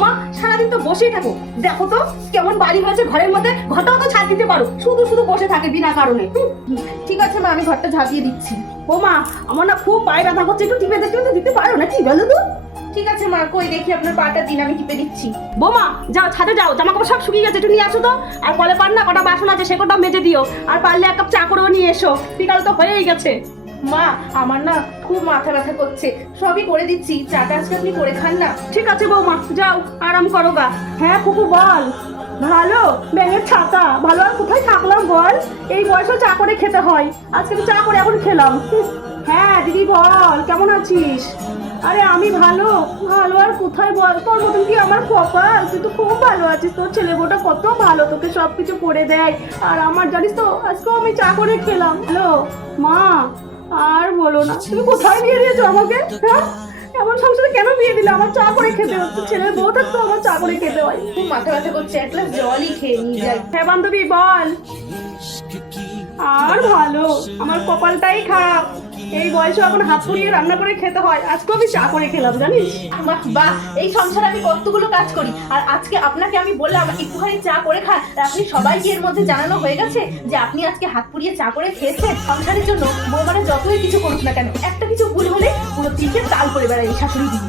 বৌমা সারাদিন তো বসেই থাকো, দেখো তো কেমন বাড়ি হয়েছে ঘরের মধ্যে, ঘরটাও তো ছাদ দিতে পারো, শুধু শুধু বসে থাকে বিনা কারণে। ঠিক আছে মা, আমি ঘরটা ঝাঁপিয়ে দিচ্ছি। বৌমা আমার না খুব পায়ে ব্যথা করছে, একটু টিপে দিতে পারো না কি বলো তো? ঠিক আছে মা, কই দেখি আপনার পাটা দিন, আমি টিপে দিচ্ছি। বৌমা যাও ছাদে যাও, জামা কাপড় সব শুকিয়ে গেছে, একটু নিয়ে আসো তো। আর কলে পার না কটা বাসন আছে, সে কটা মেজে দিও। আর পারলে এক কাপ চা করেও নিয়ে এসো, বিকাল তো হয়েই গেছে। মা আমার না খুব মাথা ব্যথা করছে, সবই করে দিচ্ছি, চাটা আজকে আপনি করে খান না। ঠিক আছে বৌমা যাও আরাম করো গা। হ্যাঁ কুকু বল। ভালো ব্যাঙের ছাতা, ভালো আর কোথায় থাকলাম বল, এই বয়সে চা করে খেতে হয়, আজকে তো চা করে এখন খেলাম। হ্যাঁ দিদি বল কেমন আছিস? আরে আমি ভালো ভালো আর কোথায় বল, তোর মতন কি আমার কপাল, তুই তো খুব ভালো আছিস, তোর ছেলে বউটা কত ভালো, তোকে সব কিছু করে দেয়। আর আমার জানিস তো আজকেও আমি চা করে খেলাম। হ্যালো মা, আর বলো না, তুমি কোথায় বিয়ে দিয়েছো আমাকে? হ্যাঁ এমন সংসারে কেন বিয়ে দিলে? আমার চা করে খেতে হচ্ছে, ছেলের বউ থাকতো আমার চা করে খেতে হয়। খুব মাথা ব্যথা করছে, এক গ্লাস জলই খেয়ে নিয়ে যাই। হ্যাঁ বান্ধবী বল। আর ভালো, আমার কপালটাই খারাপ, এই বয়সে এখন হাত পুড়িয়ে রান্না করে খেতে হয়, আজকে আমি চা করে খেলাম জানিস। বাহ বাহ, এই সংসারে আমি কতগুলো কাজ করি, আর আজকে আপনাকে আমি বললাম একটুখানি চা করে খান, আর আপনি সবাইকে এর মধ্যে জানানো হয়ে গেছে যে আপনি আজকে হাত পুড়িয়ে চা করে খেয়েছেন। সংসারের জন্য বৌমারা যতই কিছু করুক না কেন, একটা কিছু ভুল হলে পুরো তিনটে তাল করে বেড়ায় এই শাশুড়ি দিদি।